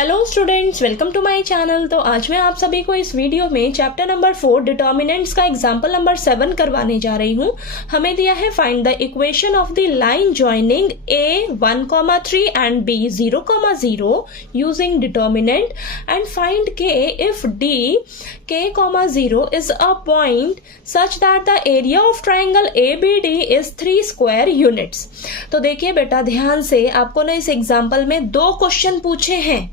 Hello students, welcome to my channel. तो आज मैं आप सभी को इस वीडियो में चैप्टर नंबर 4 डिटर्मिनेंट्स का एग्जांपल नंबर 7 करवाने जा रही हूँ। हमें दिया है find the equation of the line joining A 1,3 and B 0,0 using determinant and find K if D k, 0 is a point such that the area of triangle ABD is 3 square units. तो देखिए बेटा, ध्यान से आपको ना इस example में 2 question पूछे हैं।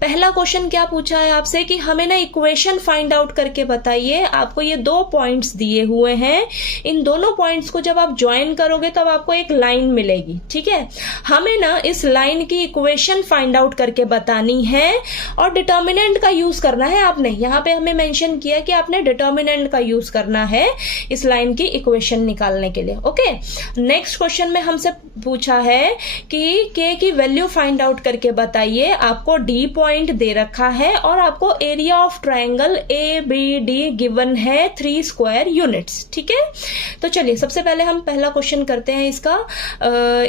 पहला क्वेश्चन क्या पूछा है आपसे कि हमें ना इक्वेशन फाइंड आउट करके बताइए। आपको ये 2 पॉइंट्स दिए हुए हैं, इन दोनों पॉइंट्स को जब आप ज्वाइन करोगे तब आपको एक लाइन मिलेगी। ठीक है, हमें ना इस लाइन की इक्वेशन फाइंड आउट करके बतानी है और डिटर्मिनेंट का यूज करना है। आपने यहाँ पे हमें मेंशन किया कि आपने डिटर्मिनेंट का यूज करना है इस लाइन की इक्वेशन निकालने के लिए। ओके, नेक्स्ट क्वेश्चन में हमसे पूछा है कि k की वैल्यू फाइंड आउट करके बताइए। आपको डी पॉइंट दे रखा है और आपको area of triangle ABD given है 3 स्क्वायर यूनिट्स। ठीक है, तो चलिए सबसे पहले हम पहला क्वेश्चन करते हैं, इसका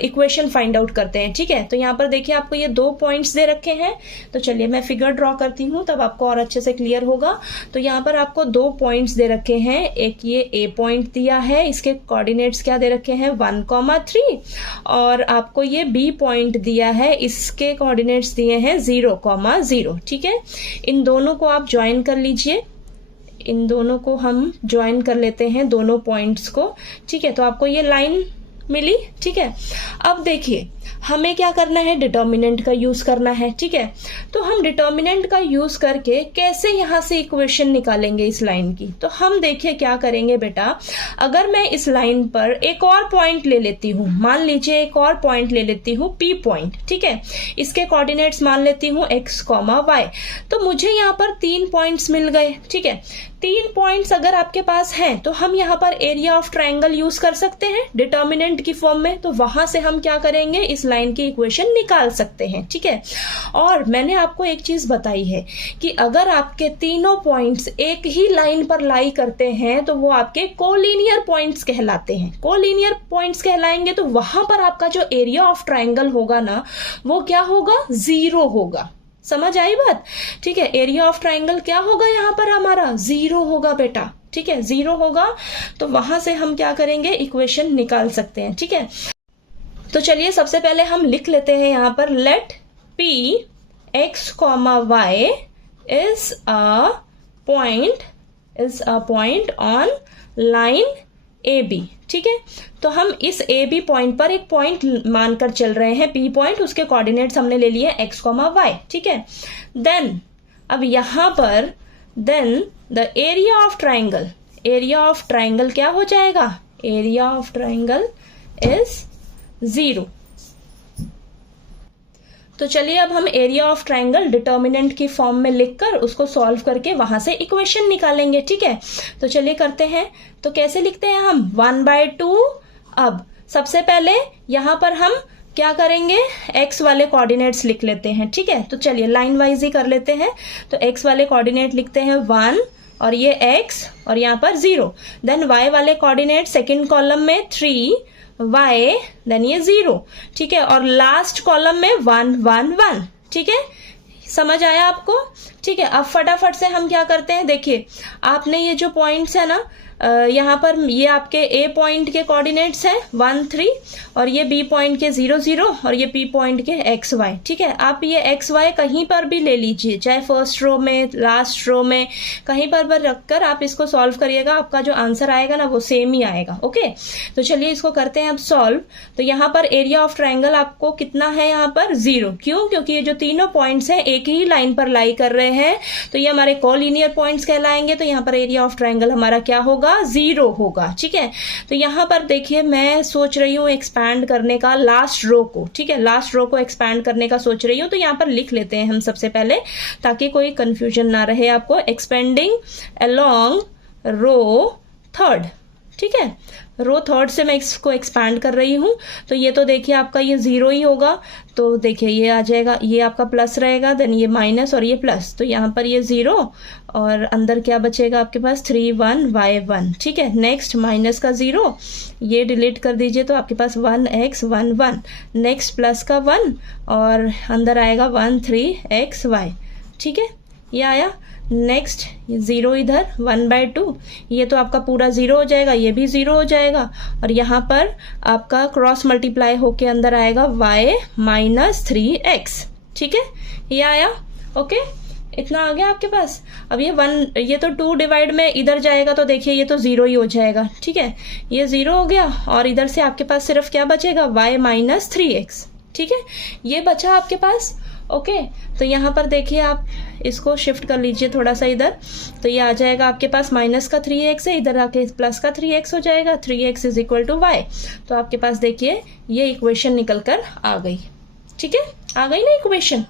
इक्वेशन फाइंड आउट करते हैं। ठीक है, तो यहाँ पर देखिए आपको ये 2 पॉइंट्स दे रखे हैं। तो चलिए मैं फिगर ड्रॉ करती हूँ, तब आपको और अच्छे से क्लियर होगा। तो यहाँ पर आपको 2 पॉइंट्स दे रखे हैं। एक ये A पॉइंट दिया है, इसके कोऑर्डिनेट्स क्या दे रखे हैं 1,3, और आपको ये B पॉइंट दिया है, इसके कोऑर्डिनेट्स दिए हैं 0,0। ठीक है, इन दोनों को आप ज्वाइन कर लीजिए। इन दोनों को हम ज्वाइन कर लेते हैं, दोनों पॉइंट्स को। ठीक है, तो आपको ये लाइन मिली। ठीक है, अब देखिए हमें क्या करना है, डिटर्मिनेंट का यूज करना है। ठीक है, तो हम डिटर्मिनेंट का यूज करके कैसे यहां से इक्वेशन निकालेंगे इस लाइन की। तो हम देखिए क्या करेंगे बेटा, अगर मैं इस लाइन पर एक और पॉइंट ले लेती हूं, मान लीजिए एक और पॉइंट ले लेती हूं P पॉइंट। ठीक है, इसके कोऑर्डिनेट्स मान लेती हूं x, y। तो मुझे यहाँ पर 3 पॉइंट्स मिल गए। ठीक है, 3 पॉइंट्स अगर आपके पास हैं तो हम यहाँ पर एरिया ऑफ ट्राइंगल यूज कर सकते हैं डिटर्मिनेंट की फॉर्म में। तो वहां से हम क्या करेंगे, इस लाइन की इक्वेशन निकाल सकते हैं। ठीक है, और मैंने आपको एक चीज बताई है कि अगर आपके तीनों पॉइंट्स एक ही लाइन पर लाई करते हैं तो वो आपके कोलिनियर पॉइंट्स कहलाते हैं। कोलिनियर पॉइंट्स कहलाएंगे तो वहां पर आपका जो एरिया ऑफ ट्राइंगल होगा ना, वो क्या होगा, 0 होगा। समझ आई बात। ठीक है, एरिया ऑफ ट्राइंगल क्या होगा यहाँ पर हमारा, 0 होगा बेटा। ठीक है, 0 होगा, तो वहां से हम क्या करेंगे, इक्वेशन निकाल सकते हैं। ठीक है, तो चलिए सबसे पहले हम लिख लेते हैं यहाँ पर, late P x, y is a point on line AB। ठीक है, तो हम इस AB पॉइंट पर एक पॉइंट मानकर चल रहे हैं, P पॉइंट, उसके कोऑर्डिनेट्स हमने ले लिए x, y। ठीक है, देन अब यहां पर then the area of triangle, area of triangle क्या हो जाएगा, एरिया ऑफ ट्राइंगल इज 0। तो चलिए अब हम एरिया ऑफ ट्राइंगल डिटर्मिनेंट की फॉर्म में लिखकर उसको सॉल्व करके वहां से इक्वेशन निकालेंगे। ठीक है, तो चलिए करते हैं। तो कैसे लिखते हैं हम, 1/2। अब सबसे पहले यहां पर हम क्या करेंगे, x वाले कोऑर्डिनेट्स लिख लेते हैं। ठीक है, तो चलिए लाइन वाइज ही कर लेते हैं। तो x वाले कोऑर्डिनेट लिखते हैं 1 और ये x और यहाँ पर 0। देन y वाले कोऑर्डिनेट सेकेंड कॉलम में 3, y, देन ये 0। ठीक है, और लास्ट कॉलम में 1, 1, 1। ठीक है, समझ आया आपको। ठीक है, अब फटाफट से हम क्या करते हैं, देखिए आपने ये जो पॉइंट्स है ना, यहाँ पर ये आपके A पॉइंट के कोऑर्डिनेट्स हैं 1, 3, और ये B पॉइंट के 0, 0, और ये P पॉइंट के x, y। ठीक है, आप ये x, y कहीं पर भी ले लीजिए, चाहे फर्स्ट रो में, लास्ट रो में, कहीं पर रखकर आप इसको सॉल्व करिएगा, आपका जो आंसर आएगा ना वो सेम ही आएगा। ओके, तो चलिए इसको करते हैं अब सॉल्व। तो यहाँ पर एरिया ऑफ ट्राइंगल आपको कितना है, यहाँ पर 0। क्यों, क्योंकि ये जो तीनों पॉइंट्स हैं एक ही लाइन पर लाई कर रहे हैं, तो ये हमारे कोलिनियर पॉइंट्स कहलाएंगे। तो यहाँ पर एरिया ऑफ ट्राइंगल हमारा क्या होगा, 0 होगा। ठीक है, तो यहां पर देखिए मैं सोच रही हूं एक्सपैंड करने का लास्ट रो को। ठीक है, लास्ट रो को एक्सपैंड करने का सोच रही हूं, तो यहां पर लिख लेते हैं हम सबसे पहले, ताकि कोई कंफ्यूजन ना रहे आपको। एक्सपेंडिंग अलोंग रो 3rd। ठीक है, रो थर्ड से मैं इसको एक्सपैंड कर रही हूँ, तो ये तो देखिए आपका ये 0 ही होगा, तो देखिए ये आ जाएगा, ये आपका प्लस रहेगा, देन ये माइनस और ये प्लस, तो यहाँ पर ये 0 और अंदर क्या बचेगा आपके पास 3 1 y 1, ठीक है। नेक्स्ट माइनस का 0, ये डिलीट कर दीजिए, तो आपके पास 1x 1 1, नेक्स्ट प्लस का 1 और अंदर आएगा 1 3 x y, ठीक है, ये आया। नेक्स्ट 0 इधर 1/2, ये तो आपका पूरा 0 हो जाएगा, ये भी 0 हो जाएगा, और यहाँ पर आपका क्रॉस मल्टीप्लाई होके अंदर आएगा y माइनस 3x, ठीक है, ये आया। ओके, इतना आ गया आपके पास। अब ये 1, ये तो 2 डिवाइड में इधर जाएगा, तो देखिए ये तो 0 ही हो जाएगा, ठीक है, ये 0 हो गया, और इधर से आपके पास सिर्फ क्या बचेगा, y माइनस 3x, ठीक है, ये बचा आपके पास। ओके, तो यहाँ पर देखिए आप इसको शिफ्ट कर लीजिए थोड़ा सा इधर, तो ये आ जाएगा आपके पास माइनस का 3x है, इधर आके प्लस का 3x हो जाएगा, 3x is equal to y, तो आपके पास देखिए ये इक्वेशन निकल कर आ गई, ठीक है, आ गई ना इक्वेशन।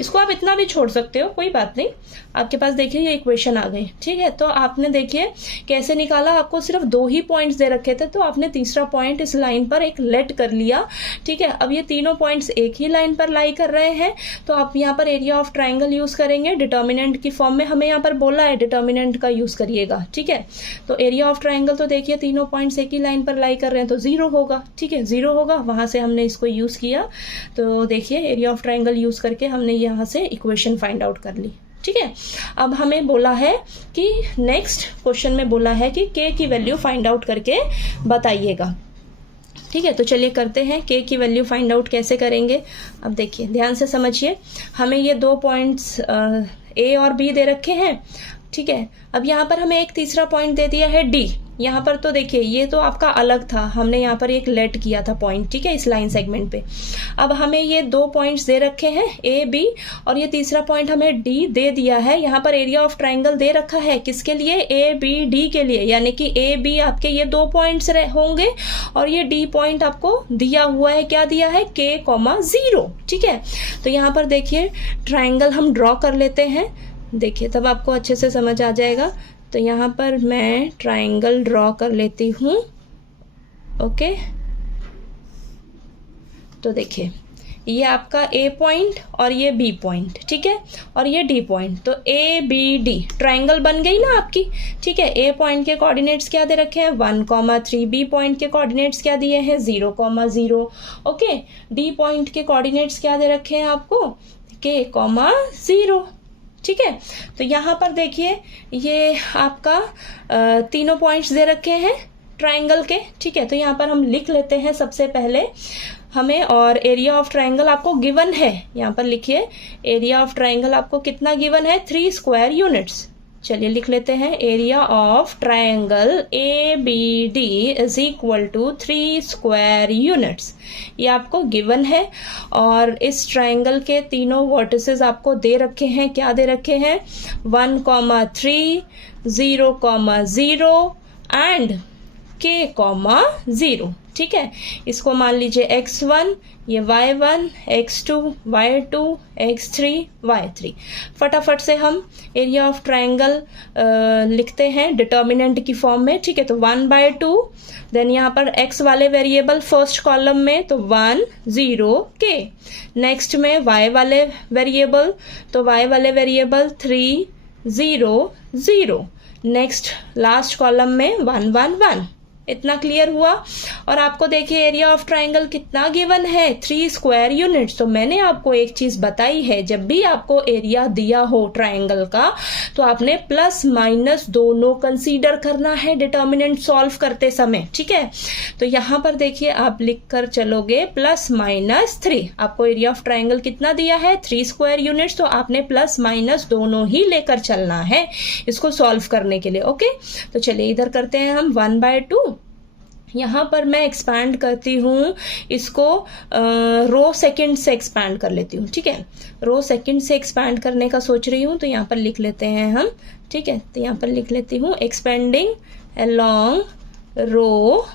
इसको आप इतना भी छोड़ सकते हो, कोई बात नहीं, आपके पास देखिए ये इक्वेशन आ गई, ठीक है। तो आपने देखिए कैसे निकाला, आपको सिर्फ 2 ही पॉइंट्स दे रखे थे, तो आपने तीसरा पॉइंट इस लाइन पर एक लेट कर लिया, ठीक है। अब ये तीनों पॉइंट्स एक ही लाइन पर लाई कर रहे हैं, तो आप यहाँ पर एरिया ऑफ ट्राइंगल यूज करेंगे, डिटर्मिनेंट की फॉर्म में हमें यहाँ पर बोला है डिटर्मिनेंट का यूज करिएगा, ठीक है। तो एरिया ऑफ ट्राइंगल तो देखिए तीनों पॉइंट्स एक ही लाइन पर लाई कर रहे हैं, तो 0 होगा, ठीक है, 0 होगा, वहां से हमने इसको यूज किया, तो देखिए एरिया ऑफ ट्राइंगल यूज करके हमने यहाँ से इक्वेशन फाइंड आउट कर ली, ठीक है। अब हमें बोला है कि नेक्स्ट क्वेश्चन में बोला है कि k की वैल्यू फाइंड आउट करके बताइएगा, ठीक है। तो चलिए करते हैं, k की वैल्यू फाइंड आउट कैसे करेंगे। अब देखिए ध्यान से समझिए, हमें ये 2 पॉइंट्स a और b दे रखे हैं, ठीक है। अब यहाँ पर हमें एक तीसरा पॉइंट दे दिया है d, यहाँ पर तो देखिए ये तो आपका अलग था, हमने यहाँ पर एक लेट किया था पॉइंट, ठीक है, इस लाइन सेगमेंट पे। अब हमें ये 2 पॉइंट्स दे रखे हैं a b, और ये तीसरा पॉइंट हमें d दे दिया है। यहाँ पर एरिया ऑफ ट्राइंगल दे रखा है किसके लिए, a b d के लिए, यानी कि a b आपके ये 2 पॉइंट्स होंगे, और ये d पॉइंट आपको दिया हुआ है, क्या दिया है, k, 0, ठीक है। तो यहाँ पर देखिए ट्राइंगल हम ड्रॉ कर लेते हैं, देखिए तब आपको अच्छे से समझ आ जाएगा। तो यहाँ पर मैं ट्राइंगल ड्रॉ कर लेती हूँ, ओके। तो देखिए ये आपका A पॉइंट और ये B पॉइंट, ठीक है, और ये D पॉइंट, तो A B D ट्राइंगल बन गई ना आपकी, ठीक है। A पॉइंट के कोऑर्डिनेट्स क्या दे रखे हैं 1,3, B पॉइंट के कोऑर्डिनेट्स क्या दिए हैं 0,0, ओके। D पॉइंट के कोऑर्डिनेट्स क्या दे रखे हैं आपको K, 0, ठीक है। तो यहाँ पर देखिए ये आपका तीनों पॉइंट्स दे रखे हैं ट्राइंगल के, ठीक है। तो यहाँ पर हम लिख लेते हैं सबसे पहले हमें, और एरिया ऑफ ट्राइंगल आपको गिवन है, यहाँ पर लिखिए एरिया ऑफ ट्राइंगल आपको कितना गिवन है 3 स्क्वायर यूनिट्स। चलिए लिख लेते हैं, area of triangle ABD is equal to 3 square units, ये आपको गिवन है। और इस ट्राइंगल के तीनों वर्टिसेस आपको दे रखे हैं, क्या दे रखे हैं 1,3, 0,0 एंड K, 0, ठीक है। इसको मान लीजिए x1, ये y1, x2, y2, x3, y3। फटाफट से हम एरिया ऑफ ट्राइंगल लिखते हैं डिटर्मिनेंट की फॉर्म में, ठीक है। तो 1/2, देन यहाँ पर x वाले वेरिएबल फर्स्ट कॉलम में तो 1 0 K, नेक्स्ट में y वाले वेरिएबल, तो y वाले वेरिएबल 3 0 0, नेक्स्ट लास्ट कॉलम में 1 1 1। इतना क्लियर हुआ। और आपको देखिए एरिया ऑफ ट्राइंगल कितना गिवन है 3 स्क्वायर यूनिट्स। तो मैंने आपको एक चीज बताई है, जब भी आपको एरिया दिया हो ट्राइंगल का तो आपने प्लस माइनस दोनों कंसीडर करना है डिटर्मिनेंट सॉल्व करते समय, ठीक है। तो यहाँ पर देखिए आप लिख कर चलोगे प्लस माइनस 3, आपको एरिया ऑफ ट्राइंगल कितना दिया है 3 स्क्वायर यूनिट्स, तो आपने प्लस माइनस दोनों ही लेकर चलना है इसको सॉल्व करने के लिए। ओके, तो चलिए इधर करते हैं हम 1/2। यहाँ पर मैं एक्सपैंड करती हूँ इसको, रो सेकंड से एक्सपैंड कर लेती हूँ, ठीक है। रो सेकंड से एक्सपैंड करने का सोच रही हूँ, तो यहाँ पर लिख लेते हैं हम, ठीक है। तो यहाँ पर लिख लेती हूँ expanding along row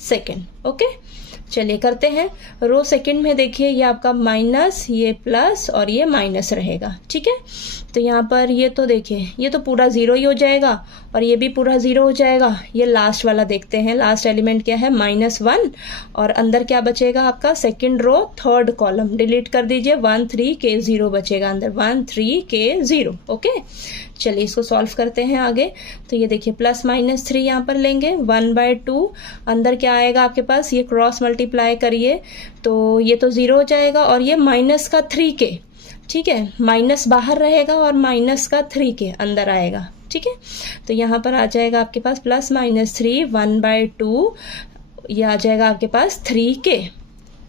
second. Okay, चलिए करते हैं। रो सेकंड में देखिए ये आपका माइनस, ये प्लस और ये माइनस रहेगा, ठीक है। तो यहाँ पर ये तो देखिए ये तो पूरा जीरो ही हो जाएगा और ये भी पूरा जीरो हो जाएगा। ये लास्ट वाला देखते हैं, लास्ट एलिमेंट क्या है, -1 और अंदर क्या बचेगा आपका second row third column, delete कर दीजिए, 1 3 के 0 बचेगा अंदर, 1 3 के 0। ओके चलिए इसको सॉल्व करते हैं आगे। तो ये देखिए +-3 यहाँ पर लेंगे, 1/2 अंदर क्या आएगा आपके पास, ये क्रॉस मल्टीप्लाई करिए तो ये तो 0 हो जाएगा और ये -3 ठीक है, माइनस बाहर रहेगा और -3 अंदर आएगा, ठीक है। तो यहाँ पर आ जाएगा आपके पास +-3 1/2, ये आ जाएगा आपके पास 3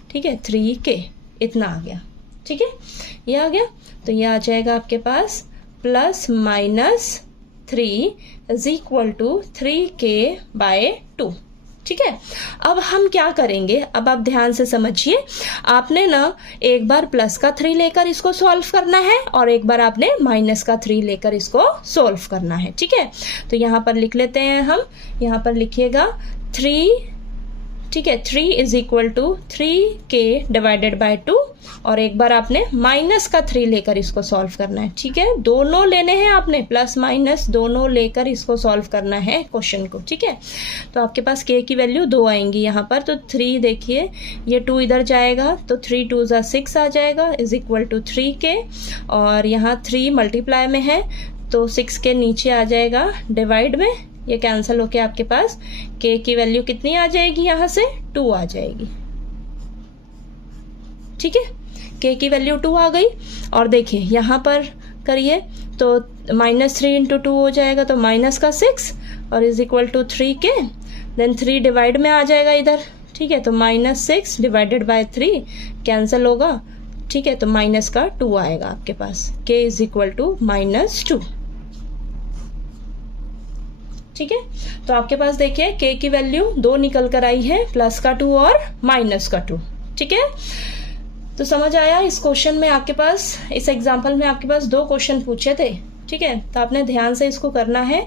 ठीक है, 3 इतना आ गया, ठीक है, ये आ गया। तो ये आ जाएगा आपके पास +-3 = 3k/2, ठीक है। अब हम क्या करेंगे, अब आप ध्यान से समझिए, आपने ना एक बार +3 लेकर इसको सॉल्व करना है और एक बार आपने -3 लेकर इसको सॉल्व करना है, ठीक है। तो यहाँ पर लिख लेते हैं हम, यहाँ पर लिखिएगा 3, ठीक है, 3 = 3k/2 और एक बार आपने -3 लेकर इसको सॉल्व करना है, ठीक है। दोनों लेने हैं आपने, प्लस माइनस दोनों लेकर इसको सॉल्व करना है क्वेश्चन को, ठीक है। तो आपके पास k की वैल्यू 2 आएंगी यहाँ पर, तो 3 देखिए ये 2 इधर जाएगा तो 3 2 = 6 आ जाएगा = 3k और यहाँ 3 मल्टीप्लाई में है तो 6 के नीचे आ जाएगा डिवाइड में, ये कैंसिल होके आपके पास k की वैल्यू कितनी आ जाएगी, यहाँ से 2 आ जाएगी, ठीक है। k की वैल्यू 2 आ गई और देखिए यहाँ पर करिए तो -3 × 2 हो जाएगा तो -6 और = 3k, देन 3 डिवाइड में आ जाएगा इधर, ठीक है। तो -6 / 3 कैंसिल होगा, ठीक है, तो -2 आएगा आपके पास, k = -2, ठीक है। तो आपके पास देखिए k की वैल्यू 2 निकल कर आई है, +2 और -2, ठीक है। तो समझ आया, इस क्वेश्चन में आपके पास, इस एग्जाम्पल में आपके पास 2 क्वेश्चन पूछे थे, ठीक है। तो आपने ध्यान से इसको करना है,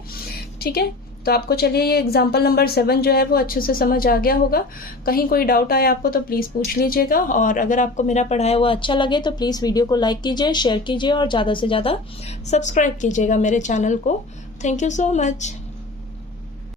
ठीक है। तो आपको चलिए ये एग्जाम्पल नंबर 7 जो है वो अच्छे से समझ आ गया होगा। कहीं कोई डाउट आए आपको तो प्लीज़ पूछ लीजिएगा और अगर आपको मेरा पढ़ाया हुआ अच्छा लगे तो प्लीज़ वीडियो को लाइक कीजिए, शेयर कीजिए और ज़्यादा से ज़्यादा सब्सक्राइब कीजिएगा मेरे चैनल को। Thank you so much.